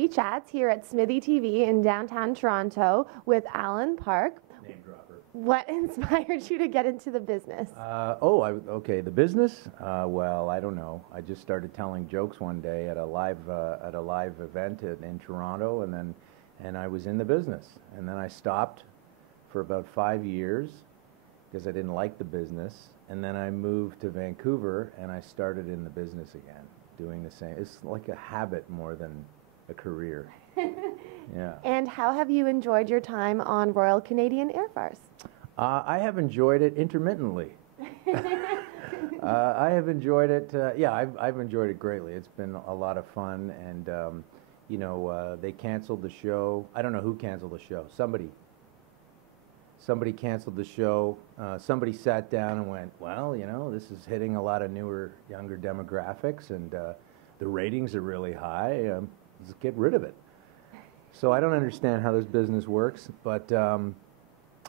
Celebrity Chats here at Smitthee TV in downtown Toronto with Alan Park. Name dropper. What inspired you to get into the business? Okay, the business? Well, I don't know. I just started telling jokes one day at a live event in Toronto, and I was in the business. And then I stopped for about 5 years because I didn't like the business. And then I moved to Vancouver, and I started in the business again, doing the same. It's like a habit more than a career. Yeah. And how have you enjoyed your time on Royal Canadian Air Farce? I have enjoyed it intermittently. I have enjoyed it. Yeah, I've enjoyed it greatly. It's been a lot of fun, and you know, they canceled the show. I don't know who canceled the show. Somebody canceled the show. Somebody sat down and went, well, you know, this is hitting a lot of newer, younger demographics, and the ratings are really high. Let's get rid of it. So I don't understand how this business works, but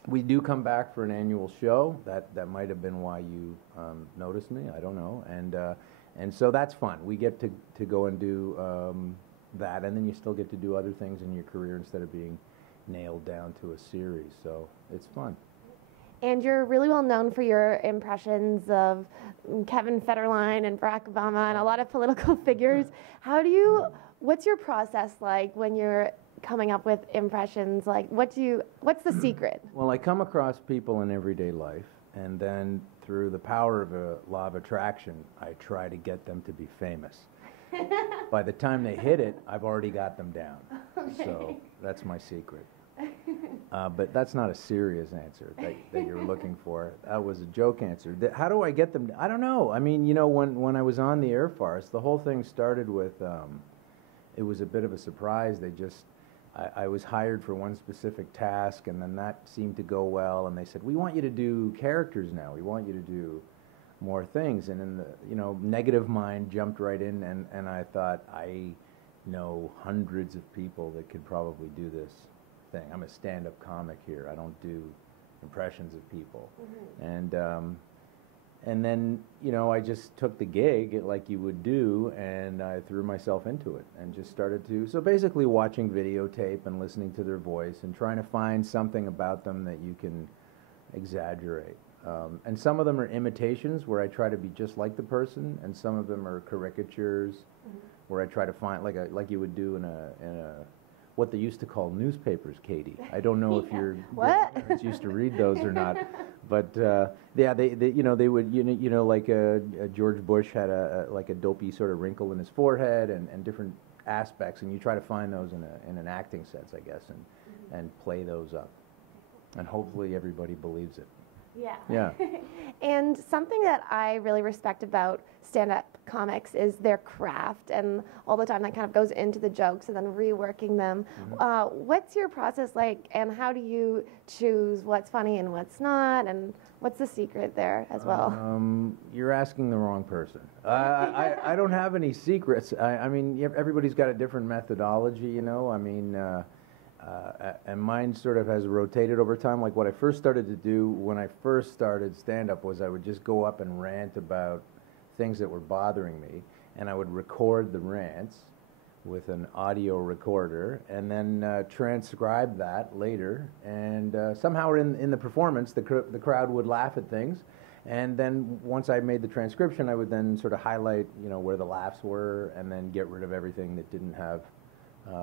we do come back for an annual show. That might have been why you noticed me. I don't know. And so that's fun. We get to go and do that, and then you still get to do other things in your career instead of being nailed down to a series. So it's fun. And you're really well known for your impressions of Kevin Federline and Barack Obama and a lot of political figures. What's your process like when you're coming up with impressions? Like, what's the secret? Well, I come across people in everyday life, and then through the power of a law of attraction, I try to get them to be famous. By the time they hit it, I've already got them down. Okay. So that's my secret. But that's not a serious answer that you're looking for. That was a joke answer. How do I get them? I don't know. I mean, you know, when I was on the Air Farce, the whole thing started with, it was a bit of a surprise. I was hired for one specific task, and then that seemed to go well, and they said, we want you to do characters now. We want you to do more things. And in the, you know, negative mind jumped right in, and I thought, I know hundreds of people that could probably do this thing. I'm a stand-up comic here. I don't do impressions of people. Mm-hmm. And then, you know, I just took the gig like you would do, and I threw myself into it and just started to, so basically watching videotape and listening to their voice and trying to find something about them that you can exaggerate. And some of them are imitations where I try to be just like the person, and some of them are caricatures. Mm-hmm. Where I try to find, like you would do in a what they used to call newspapers, Katie. I don't know if your parents used to read those or not, but yeah, they you know, they would, you know like George Bush had like a dopey sort of wrinkle in his forehead, and different aspects, and you try to find those in an acting sense, I guess, and play those up, and hopefully everybody believes it. Yeah. Yeah. And something that I really respect about stand-up comics is their craft, and all the time that kind of goes into the jokes and then reworking them. Mm-hmm. What's your process like, and how do you choose what's funny and what's not, and what's the secret there as well? You're asking the wrong person. I don't have any secrets. I mean, everybody's got a different methodology, you know. I mean, and mine sort of has rotated over time. Like what I first started to do when I first started stand-up was I would just go up and rant about things that were bothering me, and I would record the rants with an audio recorder, and then transcribe that later, and somehow in the performance the crowd would laugh at things, and then once I made the transcription, I would then sort of highlight, you know, where the laughs were, and then get rid of everything that didn't have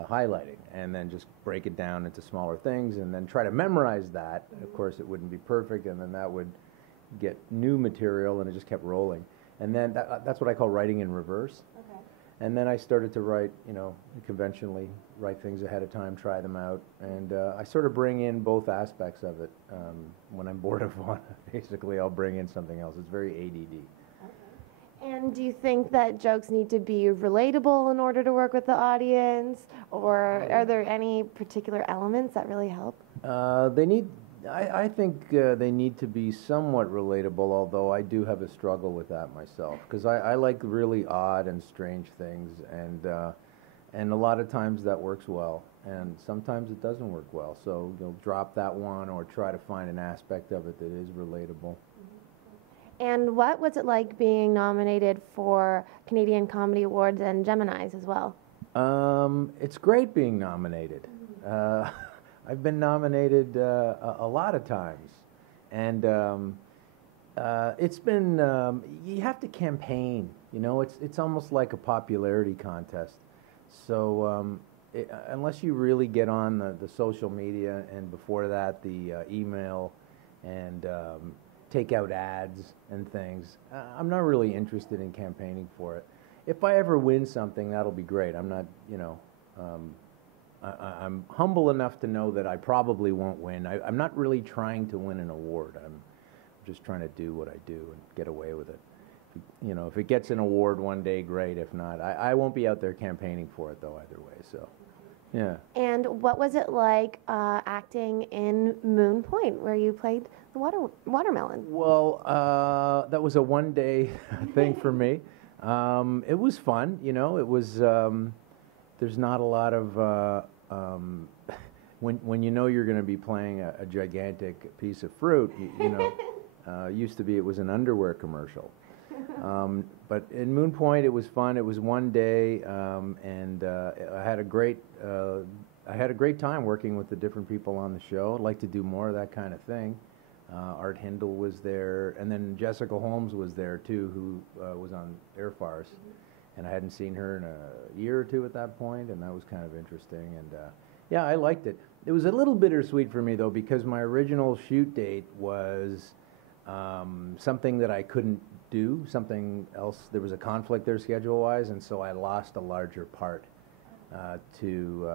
highlighting, and then just break it down into smaller things, and then try to memorize that. Of course, it wouldn't be perfect, and then that would get new material, and it just kept rolling. And then that's what I call writing in reverse. Okay. And then I started to write, you know, conventionally, write things ahead of time, try them out, and I sort of bring in both aspects of it. When I'm bored of one, basically, I'll bring in something else. It's very ADD. And do you think that jokes need to be relatable in order to work with the audience, or are there any particular elements that really help? I think they need to be somewhat relatable, although I do have a struggle with that myself, because I like really odd and strange things, and a lot of times that works well, and sometimes it doesn't work well. So you'll drop that one or try to find an aspect of it that is relatable. And what was it like being nominated for Canadian Comedy Awards and Gemini's as well? It's great being nominated. I've been nominated a lot of times, and it's been, you have to campaign, you know, it's almost like a popularity contest. So unless you really get on the social media, and before that the email and take out ads and things, I'm not really interested in campaigning for it. If I ever win something, that'll be great. I'm not, you know, I'm humble enough to know that I probably won't win. I'm not really trying to win an award. I'm just trying to do what I do and get away with it. You know, if it gets an award one day, great. If not, I won't be out there campaigning for it, though, either way. So, yeah. And what was it like acting in Moon Point, where you played the watermelon? Well, that was a one-day thing for me. It was fun, you know. It was. There's not a lot of when you know you're going to be playing a gigantic piece of fruit. You know, used to be it was an underwear commercial, but in Moon Point it was fun. It was one day, and I had a great time working with the different people on the show. I'd like to do more of that kind of thing. Art Hindle was there, and then Jessica Holmes was there too, who was on Air Farce, and I hadn't seen her in a year or two at that point, and that was kind of interesting. And yeah, I liked it. It was a little bittersweet for me though, because my original shoot date was something that I couldn't do, something else. There was a conflict there schedule-wise, and so I lost a larger part to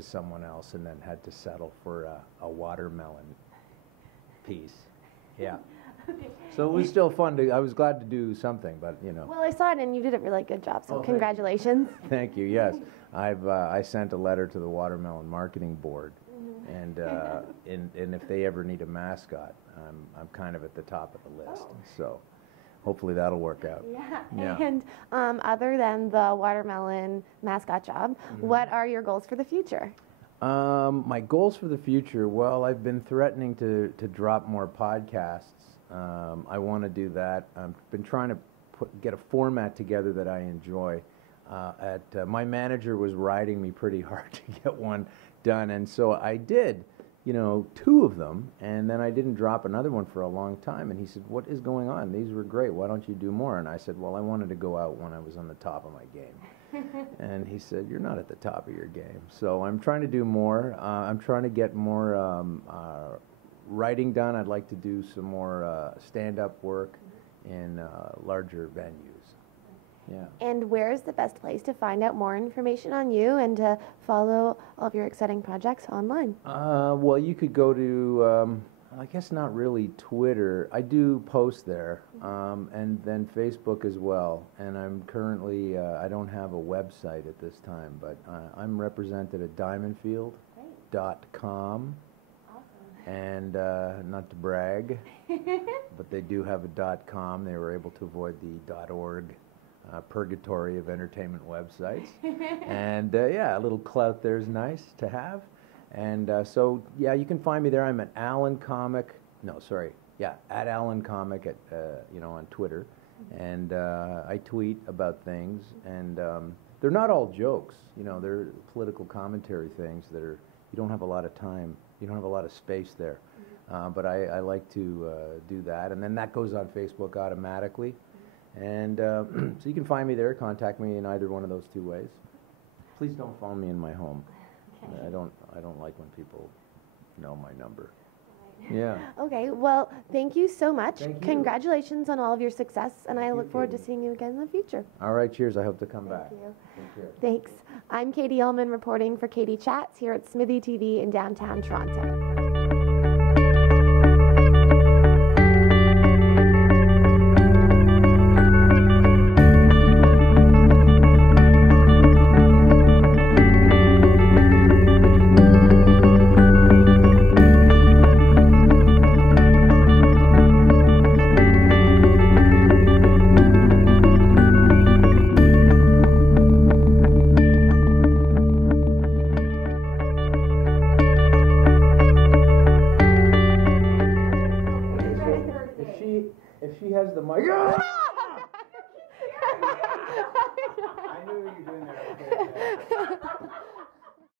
someone else, and then had to settle for a watermelon piece. Yeah. So it was still fun to, I was glad to do something, but you know. Well, I saw it and you did a really good job, so congratulations. Thank you, yes. I sent a letter to the Watermelon Marketing Board, and if they ever need a mascot, I'm kind of at the top of the list. So hopefully that'll work out. Yeah. And other than the watermelon mascot job, what are your goals for the future? My goals for the future, well, I've been threatening to drop more podcasts. I want to do that. I've been trying to get a format together that I enjoy. My manager was riding me pretty hard to get one done, and so I did, you know, 2 of them, and then I didn't drop another one for a long time, and he said, "What is going on? These were great. Why don't you do more?" And I said, "Well, I wanted to go out when I was on the top of my game." And he said, "You're not at the top of your game." So I'm trying to do more. I'm trying to get more writing done. I'd like to do some more stand-up work in larger venues. Yeah. And where is the best place to find out more information on you and to follow all of your exciting projects online? Well, you could go to, I guess not really Twitter. I do post there, and then Facebook as well. And I'm currently, I don't have a website at this time, but I'm represented at diamondfield.com. And not to brag, but they do have a .com. They were able to avoid the .org purgatory of entertainment websites. And yeah, a little clout there is nice to have. And so yeah, you can find me there. I'm at Alan Comic. No, sorry. Yeah, at Alan Comic at you know, on Twitter. And I tweet about things, and they're not all jokes. You know, they're political commentary things that are, you don't have a lot of time. You don't have a lot of space there. But I like to do that. And then that goes on Facebook automatically. And so you can find me there, contact me in either one of those 2 ways. Please don't phone me in my home. Okay. I don't like when people know my number. Yeah. Okay, well, thank you so much. Thank you. Congratulations on all of your success, and I look forward to seeing you again in the future. All right, cheers. I hope to come back. Thank you. Take care. Thanks. I'm Katie Uhlmann reporting for Katie Chats here at Smithy TV in downtown Toronto. If she has the mic.